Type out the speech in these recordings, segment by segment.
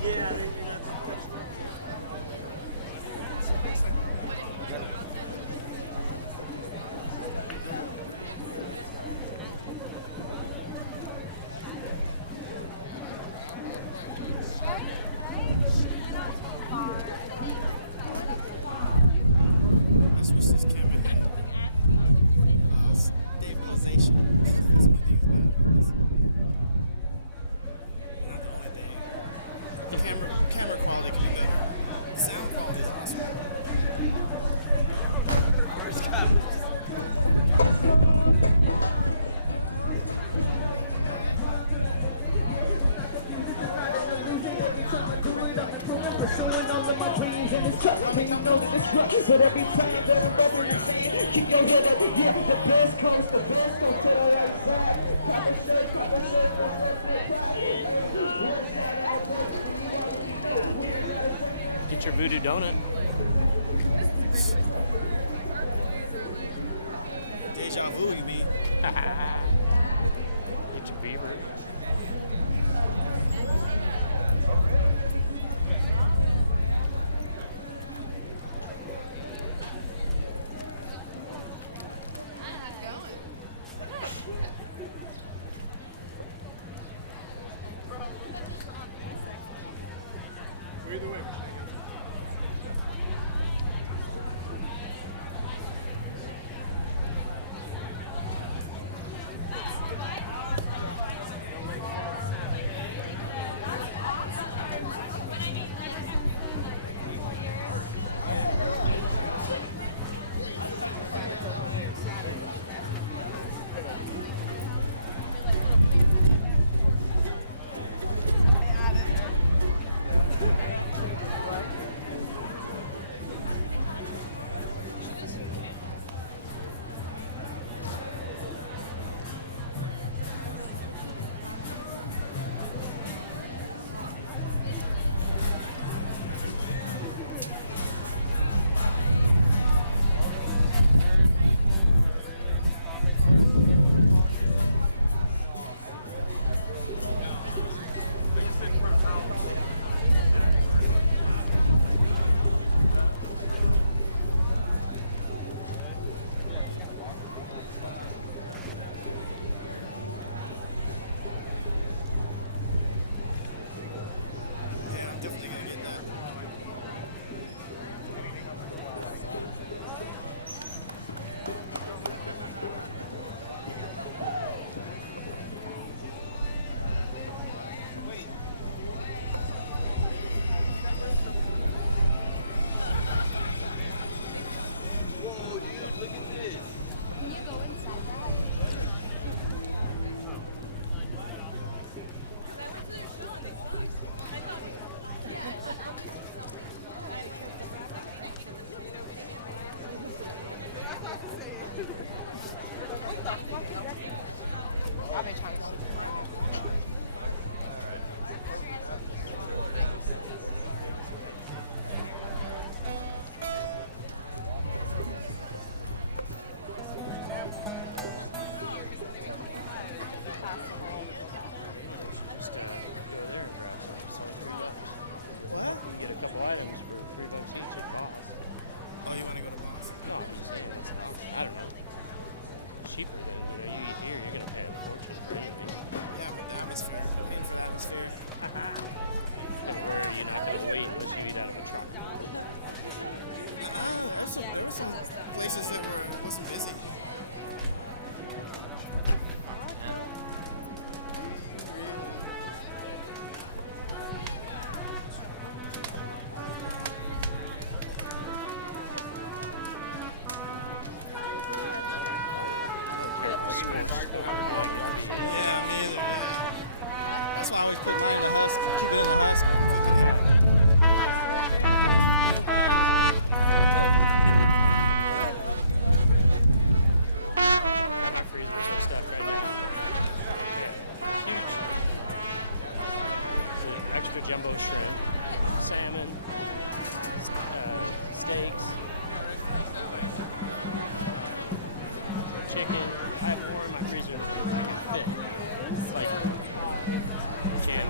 I switched this camera head. Stabilization. That's the only thing that's bad about this. Not the only thing. Camera quality can be better. Sound quality is awesome. First cut. Pursuing all of my dreams and it's tough. And you know that it's rough. But every time that I'm over the same, keep your head up. Yeah, the best comes, the best comes to the right side. Get your voodoo donut. Deja vu, you mean? Get your beaver. Either way. Yeah, I'm definitely gonna get that. Whoa, dude, look at this. Can you go inside that? I've been trying to. Oh, you wanna go to Boston? I don't know. Cheaper. You eat here, you're gonna pay. Yeah, but the atmosphere. Paying for the atmosphere. You're not gonna wait until you eat out. Yeah, he sends us stuff. Places that wasn't busy. Yeah, me either. Yeah. That's why I always put mine in the house. Be in the house cooking it. I'm not freezing some stuff right now. Huge. So, extra jumbo shrimp, salmon, steaks, chicken. I have more in my freezer than I can fit. It's like, yeah.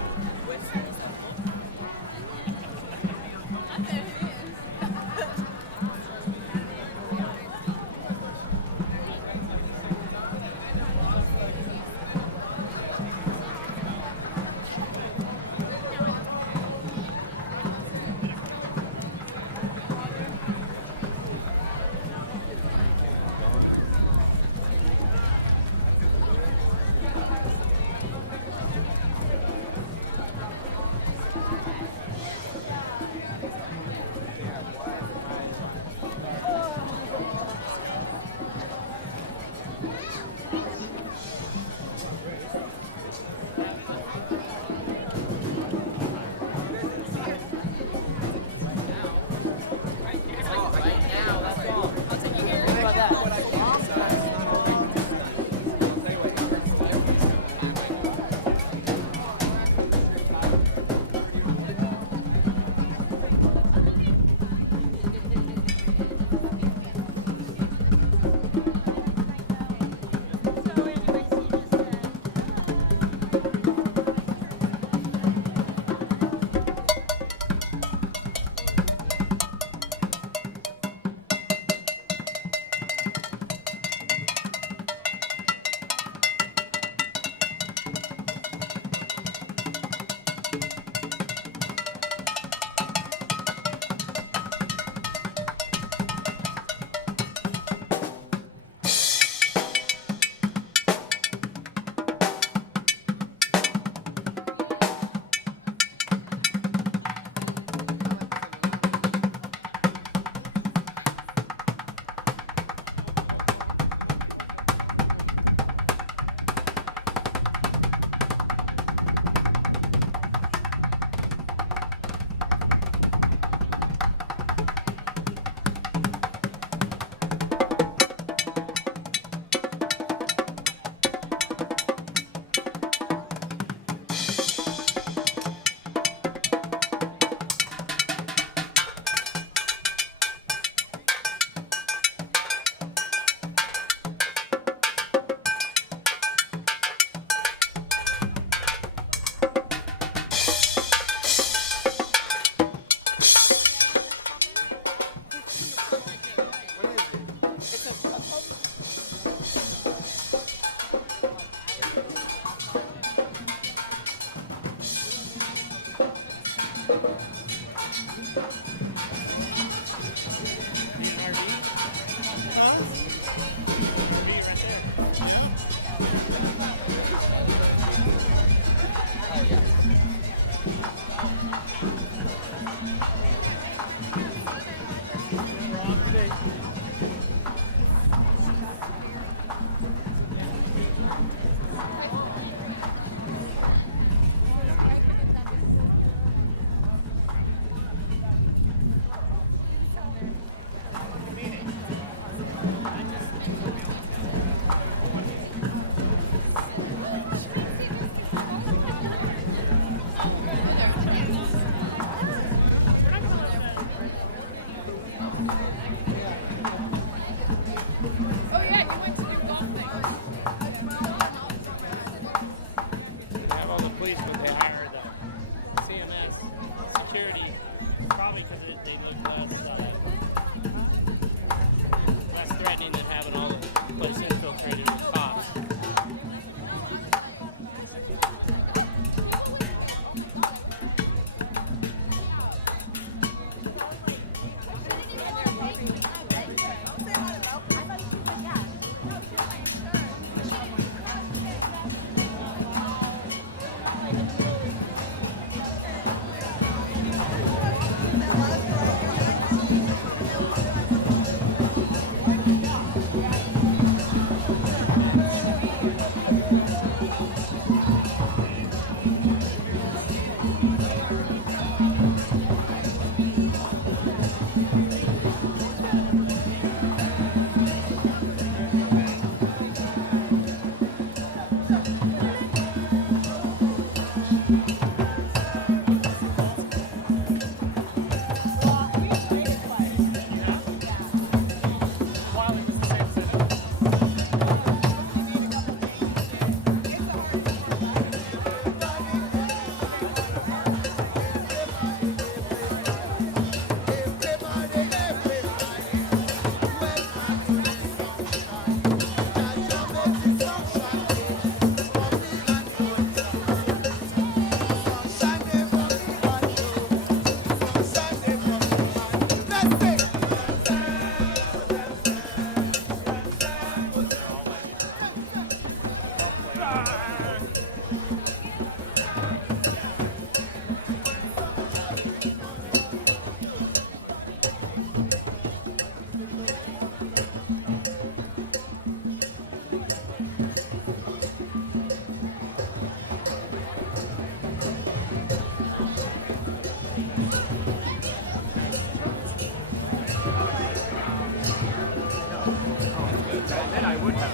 security, probably because they look less threatening than having all the place infiltrated with cops. Then I would have.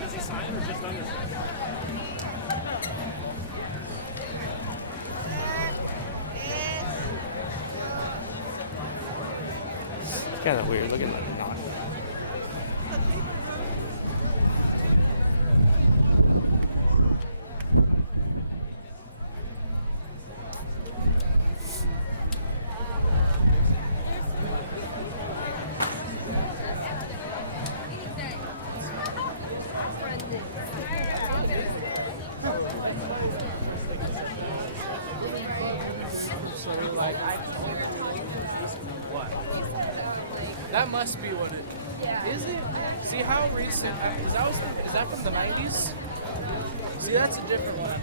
Does he sign or just understand? It's kind of weird looking like a knot. That must be what it is. It? See how recent? Is that from the 90s? See, that's a different one.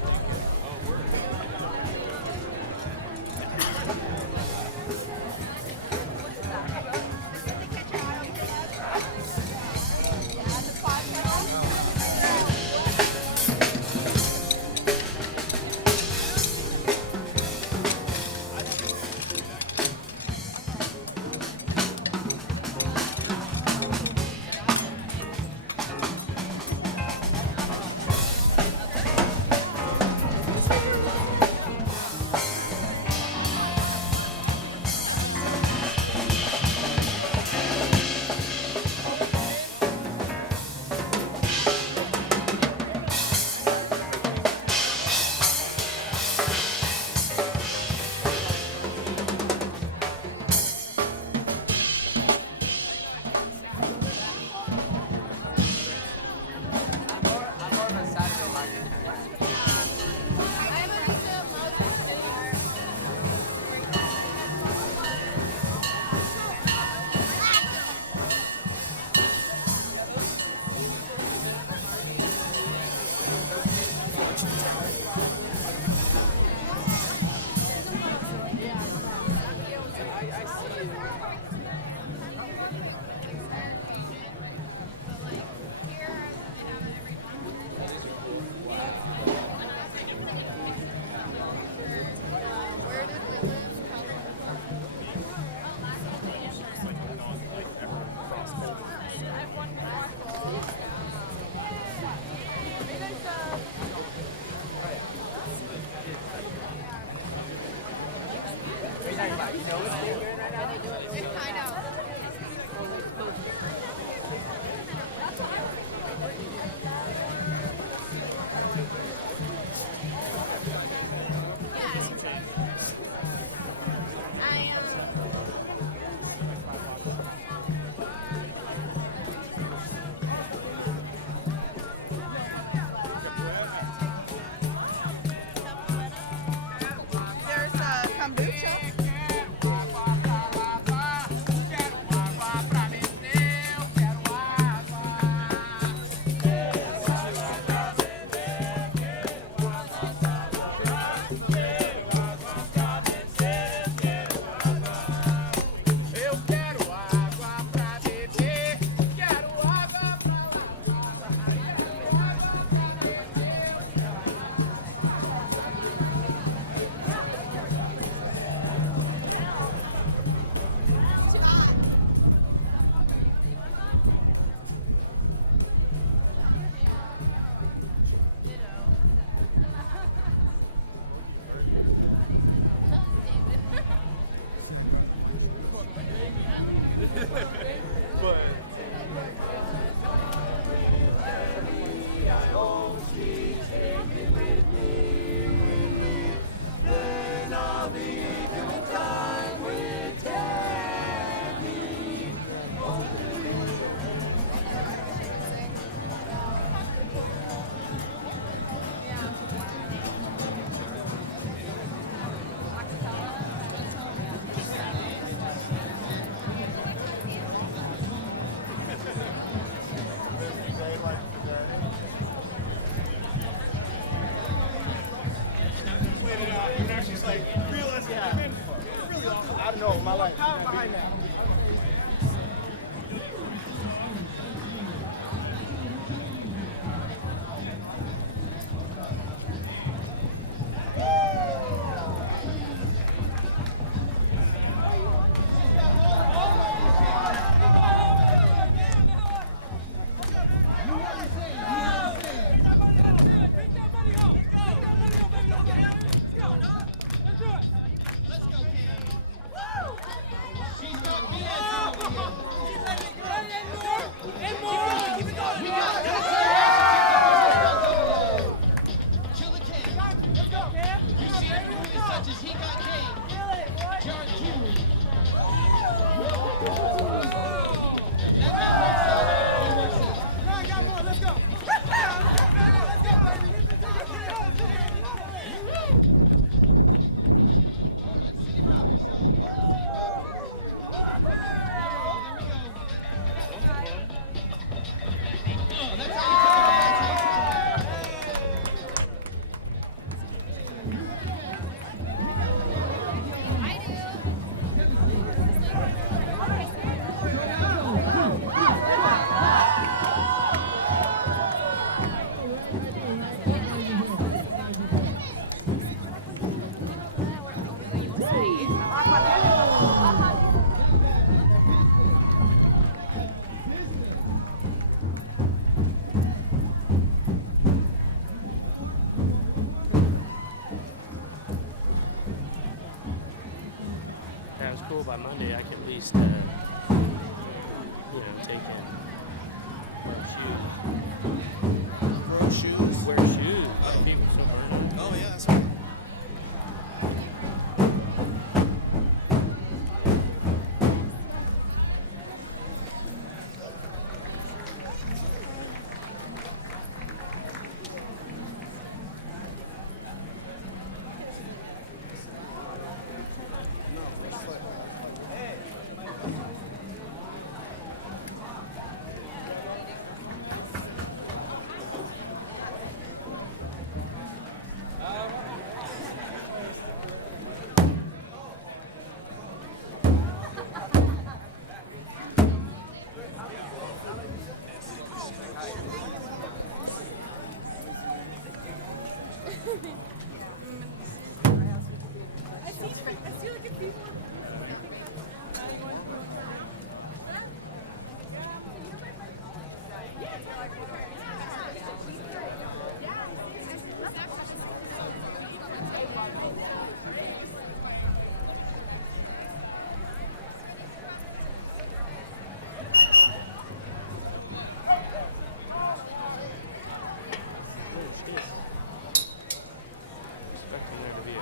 That was cool. By Monday, I can at least, take in Wear shoes. wear shoes. My feet were so burning. Oh yeah, that's right. Expecting there to be a